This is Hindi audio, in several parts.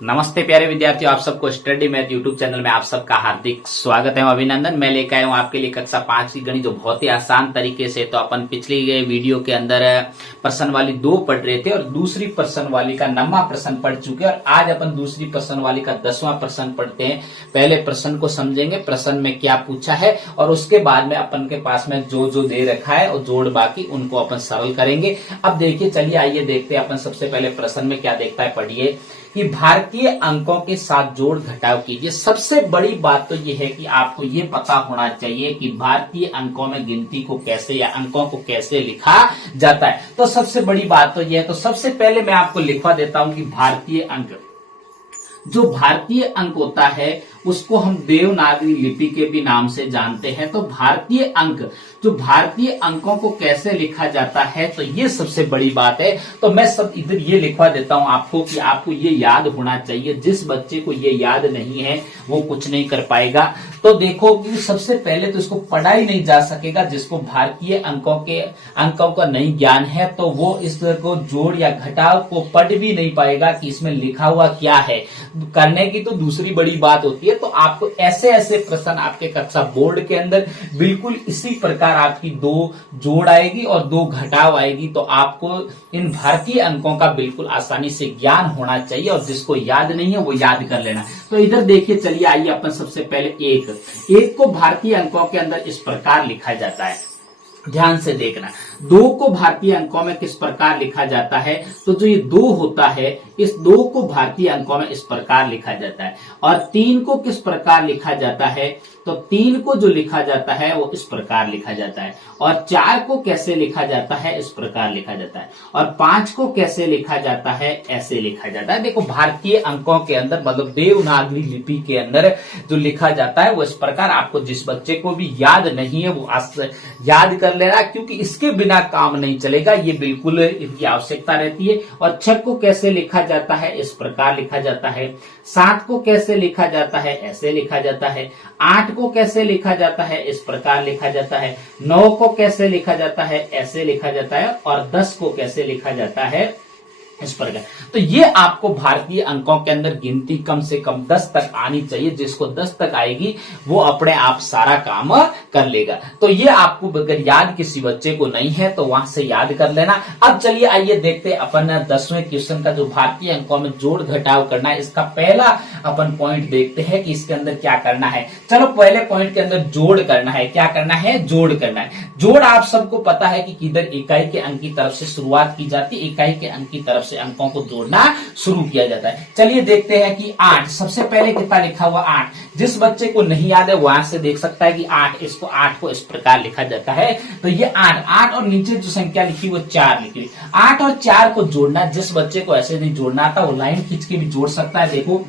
नमस्ते प्यारे विद्यार्थियों, आप सबको स्टडी मैथ यूट्यूब चैनल में आप सबका हार्दिक स्वागत है। अभिनंदन। मैं लेकर आया हूं आपके लिए कक्षा 5 की गणित, जो बहुत ही आसान तरीके से। तो अपन पिछली वीडियो के अंदर प्रश्न वाली 2 पढ़ रहे थे और दूसरी प्रश्न वाली का 9वां प्रश्न पढ़ चुके हैं और आज अपन दूसरी प्रश्न वाली का 10वां प्रश्न पढ़ते हैं। पहले प्रश्न को समझेंगे, प्रश्न में क्या पूछा है, और उसके बाद में अपन के पास में जो जो दे रखा है और जोड़ बाकी उनको अपन सरल करेंगे। अब देखिए, चलिए आइए देखते हैं अपन सबसे पहले प्रश्न में क्या देखता है। पढ़िए कि भारतीय अंकों के साथ जोड़ घटाव कीजिए। सबसे बड़ी बात तो यह है कि आपको यह पता होना चाहिए कि भारतीय अंकों में गिनती को कैसे या अंकों को कैसे लिखा जाता है। तो सबसे बड़ी बात तो यह है, तो सबसे पहले मैं आपको लिखवा देता हूं कि भारतीय अंक, जो भारतीय अंक होता है उसको हम देवनागरी लिपि के भी नाम से जानते हैं। तो भारतीय अंक, जो भारतीय अंकों को कैसे लिखा जाता है, तो ये सबसे बड़ी बात है। तो मैं सब इधर ये लिखवा देता हूं आपको कि आपको ये याद होना चाहिए। जिस बच्चे को ये याद नहीं है वो कुछ नहीं कर पाएगा। तो देखो कि सबसे पहले तो इसको पढ़ा ही नहीं जा सकेगा। जिसको भारतीय अंकों का नहीं ज्ञान है तो वो इसको जोड़ या घटाव को पढ़ भी नहीं पाएगा कि इसमें लिखा हुआ क्या है। करने की तो दूसरी बड़ी बात होती है। तो आपको ऐसे ऐसे प्रश्न आपके कक्षा बोर्ड के अंदर बिल्कुल इसी प्रकार आपकी 2 जोड़ आएगी और 2 घटाव आएगी। तो आपको इन भारतीय अंकों का बिल्कुल आसानी से ज्ञान होना चाहिए और जिसको याद नहीं है वो याद कर लेना। तो इधर देखिए, चलिए आइए अपन सबसे पहले एक को भारतीय अंकों के अंदर इस प्रकार लिखा जाता है। ध्यान से देखना, 2 को भारतीय अंकों में किस प्रकार लिखा जाता है। तो जो ये 2 होता है, इस 2 को भारतीय अंकों में इस प्रकार लिखा जाता है। और 3 को किस प्रकार लिखा जाता है, तो 3 को जो लिखा जाता है वो इस प्रकार लिखा जाता है। और 4 को कैसे लिखा जाता है, इस प्रकार लिखा जाता है। और 5 को कैसे लिखा जाता है, ऐसे लिखा जाता है। देखो, भारतीय अंकों के अंदर मतलब देवनागरी लिपि के अंदर जो लिखा जाता है वो इस प्रकार। आपको जिस बच्चे को भी याद नहीं है वो याद कर लेना, क्योंकि इसके बिना काम नहीं चलेगा। ये बिल्कुल इनकी आवश्यकता रहती है। और 6 को कैसे लिखा जाता है, इस प्रकार लिखा जाता है। 7 को कैसे लिखा जाता है, ऐसे लिखा जाता है। 8 को कैसे लिखा जाता है, इस प्रकार लिखा जाता है। 9 को कैसे लिखा जाता है, ऐसे लिखा जाता है। और 10 को कैसे लिखा जाता है, इस प्रकार। तो ये आपको भारतीय अंकों के अंदर गिनती कम से कम 10 तक आनी चाहिए। जिसको 10 तक आएगी वो अपने आप सारा काम कर लेगा। तो ये आपको अगर याद किसी बच्चे को नहीं है तो वहां से याद कर लेना। अब चलिए आइए देखते हैं अपन 10वें क्वेश्चन का, जो भारतीय अंकों में जोड़ घटाव करना है। इसका पहला अपन पॉइंट देखते हैं कि इसके अंदर क्या करना है। चलो, पहले पॉइंट के अंदर जोड़ करना है। क्या करना है, जोड़ करना है। जोड़ आप सबको पता है कि किधर इकाई के अंक की तरफ से शुरुआत की जाती है, इकाई के अंक की तरफ से अंकों को जोड़ना शुरू किया जाता है। चलिए देखते हैं कि 8, सबसे पहले कितना लिखा हुआ 8। जिस बच्चे को नहीं याद है वहां से देख सकता है कि 8 को इस प्रकार लिखा जाता है। तो ये 8 और नीचे जो संख्या लिखी वो 4 लिखी। 8 और 4 को जोड़ना, जिस बच्चे को ऐसे नहीं जोड़ना आता वो लाइन खींच के भी जोड़ सकता है। देखो,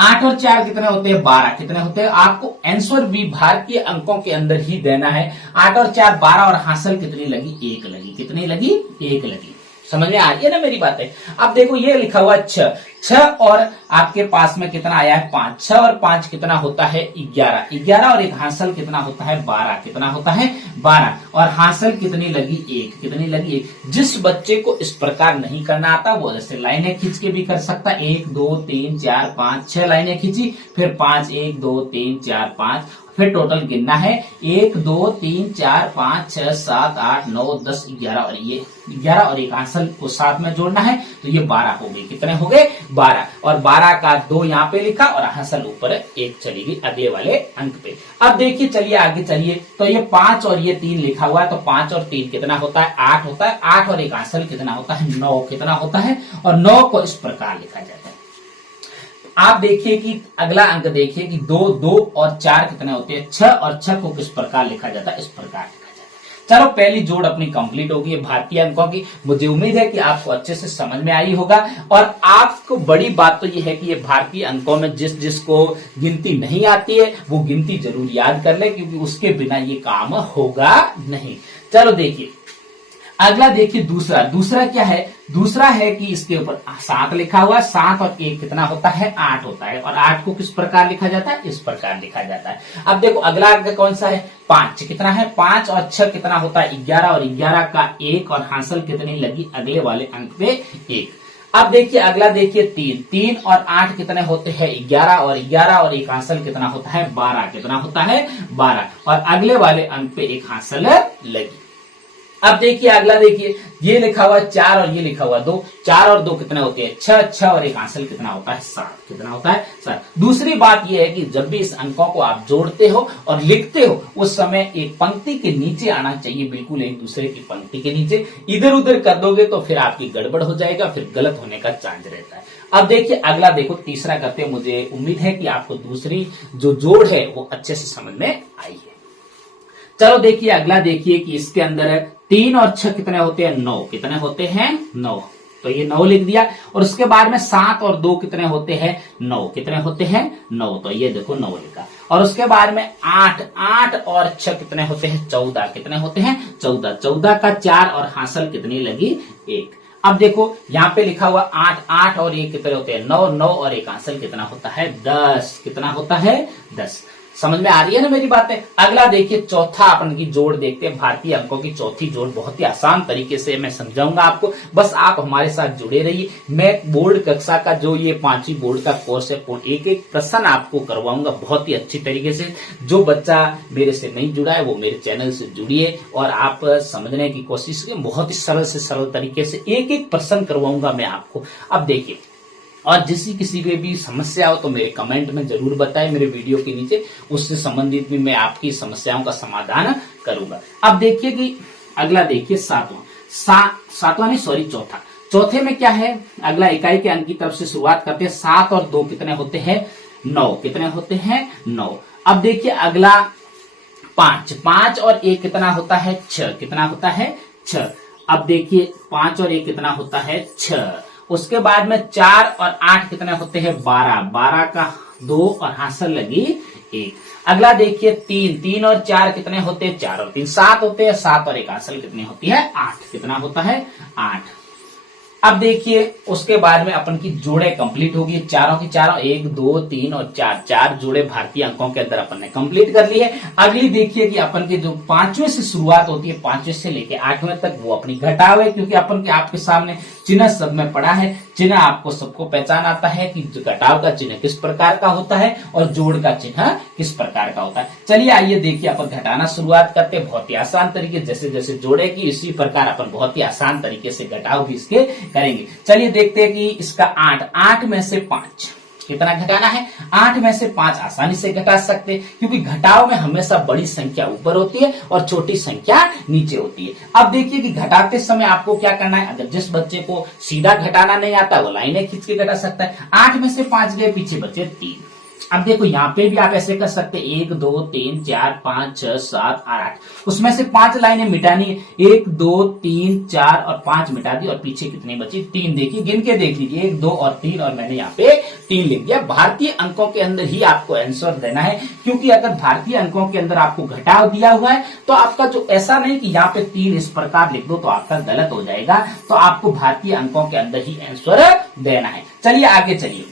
8 और 4 कितने होते हैं, 12। कितने होते हैं, आपको आंसर भी भारतीय अंकों के अंदर ही देना है। 8 और 4 12 और हासिल कितनी लगी, 1 लगी। कितनी लगी, 1 लगी। समझ में आ रही है ना मेरी बात है। अब देखो, ये लिखा हुआ 6 और आपके पास में कितना आया है, 5। 6 और 5 कितना होता है, 11। 11 और 1 हासिल कितना होता है, 12। कितना होता है, 12। और हासिल कितनी लगी, 1। कितनी लगी, 1। जिस बच्चे को इस प्रकार नहीं करना आता वो जैसे लाइनें खींच के भी कर सकता है। 1 2 3 4 5 6 लाइनें खींची, फिर 5 1 2 3 4 5, फिर टोटल गिनना है 1 2 3 4 5 6 7 8 9 10 11 और ये 11 और 1 हासिल को साथ में जोड़ना है तो ये 12 हो गए। कितने हो गए, 12। और 12 का 2 यहाँ पे लिखा और हासिल ऊपर 1 चलेगी अगले वाले अंक पे। अब देखिए, चलिए आगे चलिए। तो ये 5 और ये 3 लिखा हुआ है। तो 5 और 3 कितना होता है, 8 होता है। 8 और 1 हासिल कितना होता है, 9। कितना होता है, और 9 को इस प्रकार लिखा जाता है। आप देखिए कि अगला अंक देखिए कि 2 2 और 4 कितने होते हैं, 6। और 6 को किस प्रकार लिखा जाता है, इस प्रकार लिखा जाता है। चलो, पहली जोड़ अपनी कंप्लीट होगी भारतीय अंकों की। मुझे उम्मीद है कि आपको अच्छे से समझ में आई होगा। और आपको बड़ी बात तो ये है कि ये भारतीय अंकों में जिसको गिनती नहीं आती है वो गिनती जरूर याद कर ले, क्योंकि उसके बिना ये काम होगा नहीं। चलो देखिए, अगला देखिए, दूसरा क्या है, दूसरा है कि इसके ऊपर 7 लिखा हुआ है। 7 और 1 कितना होता है, 8 होता है। और 8 को किस प्रकार लिखा जाता है, इस प्रकार लिखा जाता है। अब देखो, अगला अंक कौन सा है, 5। कितना है, 5 और 6 कितना होता है, 11। और 11 का 1 और हासिल कितनी लगी अगले वाले अंक पे, 1। अब देखिए अगला देखिए 3, 3 और 8 कितने होते हैं 11, और 11 और एक हासिल कितना होता है 12, कितना होता है 12, और अगले वाले अंक पे एक हासिल लगी। अब देखिए अगला देखिए, ये लिखा हुआ 4 और ये लिखा हुआ 2, 4 और 2 कितने होते हैं 6, 6 और एक हासिल कितना होता है 7, कितना होता है 7। दूसरी बात यह है कि जब भी इस अंकों को आप जोड़ते हो और लिखते हो उस समय एक पंक्ति के नीचे आना चाहिए, बिल्कुल एक दूसरे की पंक्ति के नीचे। इधर उधर कर दोगे तो फिर आपकी गड़बड़ हो जाएगा, फिर गलत होने का चांस रहता है। अब देखिए अगला देखो, तीसरा करते हैं। मुझे उम्मीद है कि आपको दूसरी जो जोड़ है वो अच्छे से समझ में आई है। चलो देखिए अगला देखिए कि इसके अंदर 3 और 6 कितने होते हैं 9, कितने होते हैं 9, तो ये 9 लिख दिया। और उसके बाद में 7 और 2 कितने होते हैं 9, कितने होते हैं 9, तो ये देखो 9 लिखा। और उसके बाद में 8, 8 और 6 कितने होते हैं 14, कितने होते हैं 14, 14 का 4 और हासिल कितनी लगी 1। अब देखो यहाँ पे लिखा हुआ 8, 8 और ये कितने होते हैं 9, 9 और एक हासिल कितना होता है 10, कितना होता है 10। समझ में आ रही है ना मेरी बातें। अगला देखिए चौथा अपन की जोड़ देखते हैं, भारतीय अंकों की चौथी जोड़। बहुत ही आसान तरीके से मैं समझाऊंगा आपको, बस आप हमारे साथ जुड़े रहिए। मैं बोर्ड कक्षा का जो ये 5वीं बोर्ड का कोर्स है, एक एक प्रश्न आपको करवाऊंगा बहुत ही अच्छी तरीके से। जो बच्चा मेरे से नहीं जुड़ा है वो मेरे चैनल से जुड़िए और आप समझने की कोशिश करें। बहुत ही सरल से सरल तरीके से एक एक प्रश्न करवाऊंगा मैं आपको। अब देखिए, और किसी को भी समस्या हो तो मेरे कमेंट में जरूर बताएं, मेरे वीडियो के नीचे, उससे संबंधित भी मैं आपकी समस्याओं का समाधान करूंगा। अब देखिए कि अगला देखिए सातवां नहीं सॉरी चौथा। चौथे में क्या है, अगला इकाई के अंक की तरफ से शुरुआत करते हैं। 7 और 2 कितने होते हैं 9, कितने होते हैं 9। अब देखिए अगला 5, 5 और 1 कितना होता है 6, कितना होता है 6। अब देखिए 5 और 1 कितना होता है 6। उसके बाद में 4 और 8 कितने होते हैं 12, 12 का 2 और हासिल लगी 1। अगला देखिए 3, 3 और 4 कितने होते हैं 4 और 3 7 होते हैं, 7 और एक हासिल कितनी होती है 8, कितना होता है 8। अब देखिए उसके बाद में अपन की जोड़े कंप्लीट होगी, चारों की चारों 1 2 3 और 4, 4 जोड़े भारतीय अंकों के अंदर अपन ने कंप्लीट कर ली है। अगली देखिए कि अपन के जो 5वें से शुरुआत होती है, 5वें से लेके 8वें तक, वो अपनी घटाव है। क्योंकि अपन के आपके सामने चिन्ह सब में पड़ा है, चिन्ह आपको सबको पहचान आता है कि घटाव का चिन्ह किस प्रकार का होता है और जोड़ का चिन्ह किस प्रकार का होता है। चलिए आइए देखिए अपन घटाना शुरुआत करते हैं बहुत ही आसान तरीके, जैसे जैसे जोड़ेगी इसी प्रकार अपन बहुत ही आसान तरीके से घटाव भी इसके करेंगे। चलिए देखते हैं कि इसका 8 में से 5 कितना घटाना है। 8 में से 5 आसानी से घटा सकते हैं, क्योंकि घटाव में हमेशा बड़ी संख्या ऊपर होती है और छोटी संख्या नीचे होती है। अब देखिए कि घटाते समय आपको क्या करना है। अगर जिस बच्चे को सीधा घटाना नहीं आता वो लाइनें खींच के घटा सकता है। 8 में से 5 गए, पीछे बचे 3। अब देखो यहाँ पे भी आप ऐसे कर सकते हैं 1 2 3 4 5 6 7 8, उसमें से 5 लाइनें मिटानी है। 1 2 3 4 और 5 मिटा दी और पीछे कितनी बची 3। देखिए गिन के देख लीजिए 1 2 और 3, और मैंने यहाँ पे 3 लिख दिया। भारतीय अंकों के अंदर ही आपको आंसर देना है, क्योंकि अगर भारतीय अंकों के अंदर आपको घटाव दिया हुआ है तो आपका जो ऐसा नहीं कि यहाँ पे 3 इस प्रकार लिख दो तो आपका गलत हो जाएगा। तो आपको भारतीय अंकों के अंदर ही आंसर देना है। चलिए आगे चलिए।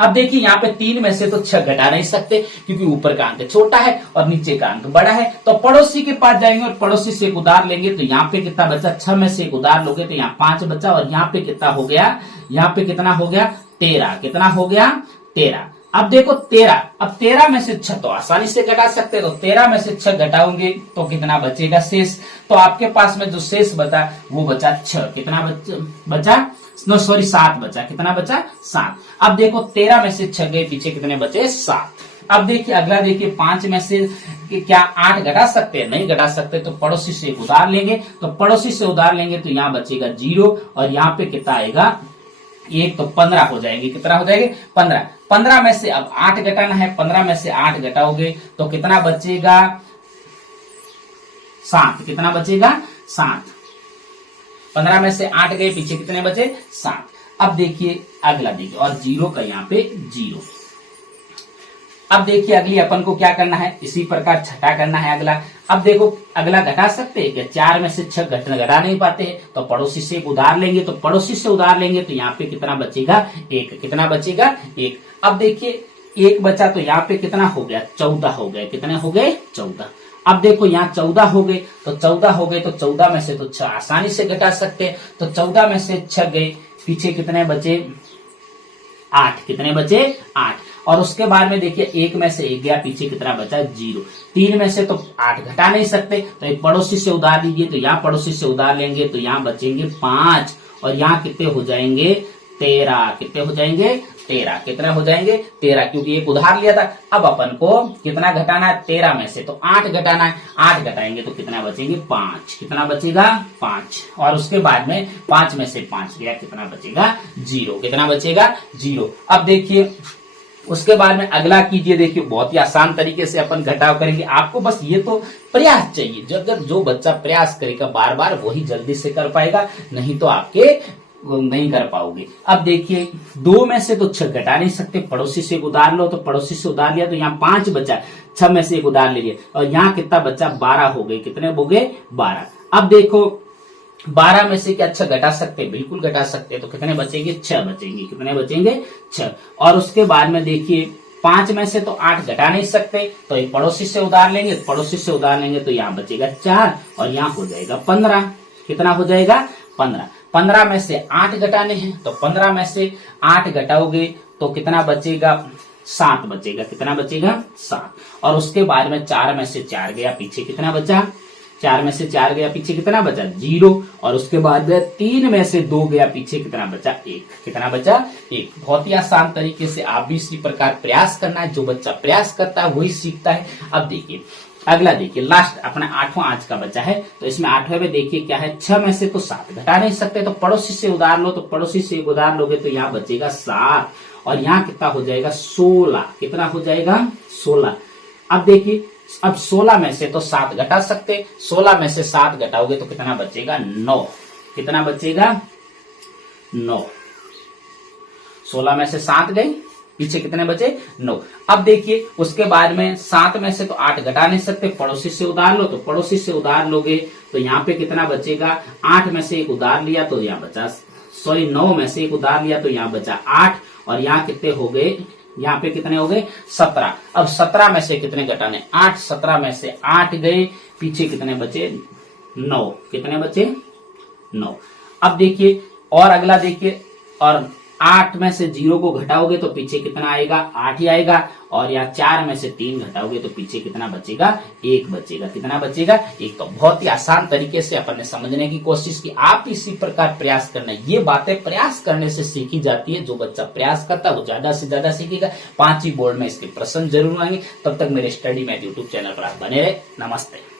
अब देखिए यहाँ पे 3 में से तो 6 घटा नहीं सकते, क्योंकि ऊपर का अंक छोटा है और नीचे का अंक बड़ा है। तो पड़ोसी के पास जाएंगे और पड़ोसी से एक उधार लेंगे, तो यहाँ पे कितना बचा 6 में से एक उधार लोगे तो यहाँ 5 बचा, और यहाँ पे कितना हो गया, यहाँ पे कितना हो गया 13, कितना हो गया 13। अब देखो 13, अब 13 में से 6 तो आसानी से घटा सकते, तो 13 में से 6 घटाओगे तो कितना बचेगा शेष। तो आपके पास में जो शेष बचा वो बचा 6, कितना बचा 7 बचा, कितना बचा 7। अब देखो 13 में से 6 गए, पीछे कितने बचे 7। अब देखिए अगला देखिए 5 में से क्या 8 घटा सकते हैं, नहीं घटा सकते, तो पड़ोसी से एक उधार लेंगे। तो पड़ोसी से उधार लेंगे तो यहाँ बचेगा 0, और यहाँ पे कितना आएगा 1, तो 15 हो जाएगी। कितना हो जाएगी 15। 15 में से अब 8 घटाना है, 15 में से 8 घटाओगे तो कितना बचेगा 7, कितना बचेगा 7। 15 में से 8 गए, पीछे कितने बचे 7। अब देखिए अगला देखिए, और 0 का यहाँ पे 0। अब देखिए अगली अपन को क्या करना है, इसी प्रकार छठा करना है अगला। अब देखो अगला घटा सकते हैं क्या, 4 में से 6 घटा नहीं पाते हैं, तो पड़ोसी से एक उधार लेंगे। तो पड़ोसी से उधार लेंगे तो यहाँ पे कितना बचेगा 1, कितना बचेगा 1। अब देखिए 1 बचा तो यहाँ पे कितना हो गया 14 हो गए, कितने हो गए 14। अब देखो यहाँ 14 हो गए, तो 14 हो गए तो 14 में से तो 6 आसानी से घटा सकते हैं। तो 14 में से 6 गए, पीछे कितने बचे? 8। कितने बचे? 8। और उसके बाद में देखिए 1 में से 1 गया, पीछे कितना बचा? 0। 3 में से तो 8 घटा नहीं सकते, तो एक पड़ोसी से उधार लीजिए, तो यहाँ पड़ोसी से उधार लेंगे तो यहाँ बचेंगे 5, और यहाँ कितने हो जाएंगे? 13। कितने हो जाएंगे? 13। कितने हो जाएंगे? 13, क्योंकि एक उधार लिया था। अब अपन को कितना घटाना है? 13 में से तो 8 घटाना है। 8 घटाएंगे तो कितना बचेंगे? 5। कितना बचेगा? 5। और उसके बाद में 5 में से 5 गया, कितना बचेगा? 0। कितना बचेगा? 0। अब देखिए उसके बाद में अगला कीजिए, देखिए बहुत ही आसान तरीके से अपन घटाव करेंगे। आपको बस ये तो प्रयास चाहिए, अगर जो बच्चा प्रयास करेगा बार बार वही जल्दी से कर पाएगा, नहीं तो आपके नहीं कर पाओगे। अब देखिए 2 में से तो 6 घटा नहीं सकते, पड़ोसी से एक उधार लो, तो पड़ोसी से उधार लिया तो यहाँ 5 बचा, 6 में से एक उधार ले लिया, और यहाँ कितना बचा? 12 हो गए। कितने हो गए? 12। अब देखो 12 में से क्या 6 घटा सकते? बिल्कुल घटा सकते, तो कितने बचेंगे? 6 बचेंगे। कितने बचेंगे? 6। और उसके बाद में देखिए 5 में से तो 8 घटा नहीं सकते, तो एक पड़ोसी से उधार लेंगे, पड़ोसी से उधार लेंगे तो यहाँ बचेगा 4, और यहाँ हो जाएगा 15। कितना हो जाएगा? 15। 15 में से 8 घटाने हैं, तो 15 में से 8 घटाओगे तो कितना बचेगा? 7 बचेगा। कितना बचेगा? 7। और उसके बाद में 4 में से 4 गया, पीछे कितना बचा? 4 में से 4 गया, पीछे कितना बचा? 0। और उसके बाद में 3 में से 2 गया, पीछे कितना बचा? 1। कितना बचा? 1। बहुत ही आसान तरीके से आप भी इसी प्रकार प्रयास करना है। जो बच्चा प्रयास करता है वही सीखता है। अब देखिए अगला, देखिए लास्ट अपना 8वां आज का बचा है, तो इसमें 8वें में देखिए क्या है? 6 में से तो 7 घटा नहीं सकते, तो पड़ोसी से उधार लो, तो पड़ोसी से एक उधार लोगे तो यहाँ बचेगा 7, और यहाँ कितना हो जाएगा? 16। कितना हो जाएगा? 16। अब देखिए अब 16 में से तो 7 घटा सकते, 16 में से 7 घटाओगे तो कितना बचेगा? 9। कितना बचेगा? 9। 16 में से 7 गए, पीछे कितने बचे? 9। अब देखिए उसके बाद में 7 में से तो 8 घटा नहीं सकते, पड़ोसी से उधार लो, तो पड़ोसी से उधार लोगे तो यहाँ पे कितना बचेगा? 8 में से एक उधार लिया तो यहाँ बचा, 9 में से एक उधार लिया तो यहाँ बचा 8, और यहाँ कितने हो गए? यहाँ पे कितने हो गए? 17। अब 17 में से कितने घटाने? 8। 17 में से 8 गए, पीछे कितने बचे? 9। कितने बचे? 9। अब देखिए और अगला देखिए, और 8 में से 0 को घटाओगे तो पीछे कितना आएगा? 8 ही आएगा, और यहाँ 4 में से 3 घटाओगे तो पीछे कितना बचेगा? 1 बचेगा। कितना बचेगा? 1। तो बहुत ही आसान तरीके से अपन ने समझने की कोशिश की। आप इसी प्रकार प्रयास करना है। ये बातें प्रयास करने से सीखी जाती है। जो बच्चा प्रयास करता है वो ज्यादा से ज्यादा सीखेगा। 5वीं बोर्ड में इसके प्रश्न जरूर आएंगे। तब तक मेरे स्टडी मैथ यूट्यूब चैनल पर आप बने रहे। नमस्ते।